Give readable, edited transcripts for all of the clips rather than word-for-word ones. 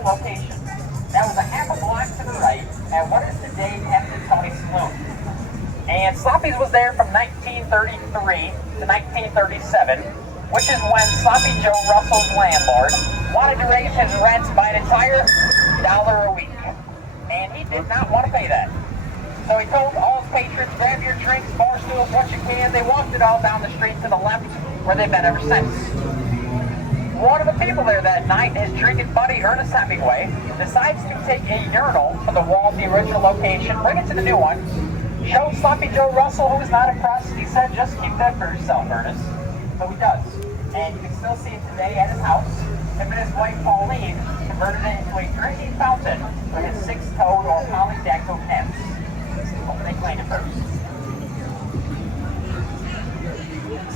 original location. That was a half a block to the right at what is today Captain Tony's Saloon. And Sloppy's was there from 1933 to 1937, which is when Sloppy Joe Russell's landlord wanted to raise his rents by an entire $1 a week. And he did not want to pay that. So he told all his patrons, grab your drinks, bar stools, what you can. They walked it all down the street to the left, where they've been ever since. One of the people there that night, his drinking buddy, Ernest Hemingway, decides to take a urinal from the wall of the original location, bring it to the new one, show Sloppy Joe Russell, who was not impressed. He said, just keep that for yourself, Ernest. So he does. And you can still see it today at his house. Him and his wife, Pauline, converted it into a drinking fountain for his six-toed or polydactyl cats. Hope they cleaned it first.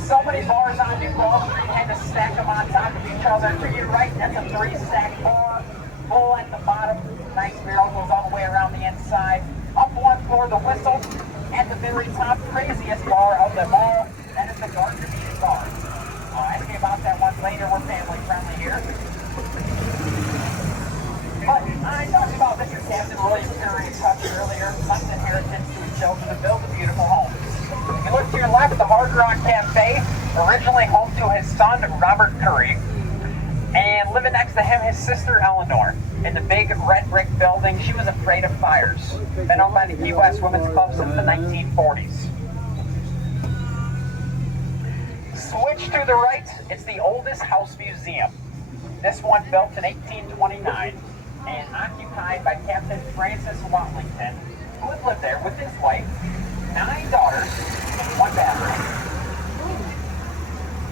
So many bars on New Wall Street, had to stack them on top of each other. To your right, that's a 3-stack bar. Full at the bottom. Nice barrel goes all the way around the inside. Up one floor, the Whistle. At the very top, craziest bar of them all. That is the Gardner Beach Bar. Ask me about that one later. We're family friendly here. But I talked about Mr. Captain William Curry's hutch earlier. Left inheritance to his children to build a beautiful home. If you look to your left, the Hard Rock Cafe, originally home to his son, Robert Curry. And living next to him, his sister, Eleanor, in the big red brick building. She was afraid of fires. Been owned by the Key West Women's Club since the 1940s. Switch to the right, it's the oldest house museum. This one built in 1829 and occupied by Captain Francis Watlington, who had lived there with his wife, 9 daughters, and 1 bathroom.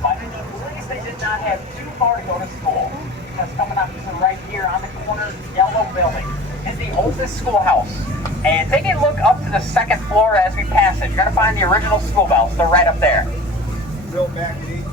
But in the place, they did not have too far to go to school. Just coming up to the right here on the corner, yellow building, is the oldest schoolhouse. And take a look up to the 2nd floor as we pass it. You're going to find the original school bells. They're right up there. Built back in 18.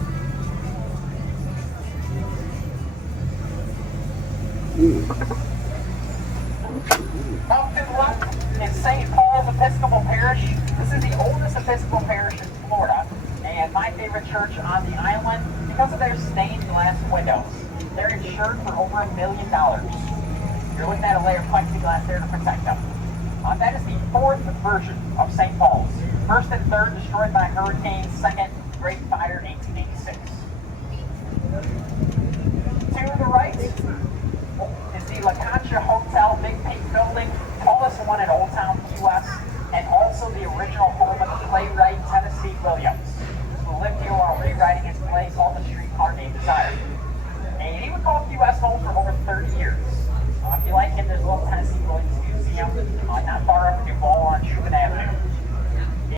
Up to the left is St. Paul's Episcopal Parish. This is the oldest Episcopal parish in Florida, and my favorite church on the island because of their stained glass windows. They're insured for over $1 million. You're looking at a layer of plexiglass there to protect them. That is the 4th version of St. Paul's. 1st and 3rd destroyed by hurricanes. 2nd, Great Fire, 1886. To the right is the La Concha Hotel, big pink building, tallest one in Old Town Key West, and also the original home of playwright Tennessee Williams, who lived here while rewriting his play called The Streetcar Named Desire. And he would call Key West home for over 30 years. If you like him, there's a little Tennessee Williams Museum, not far up in New Wall on Truman Avenue.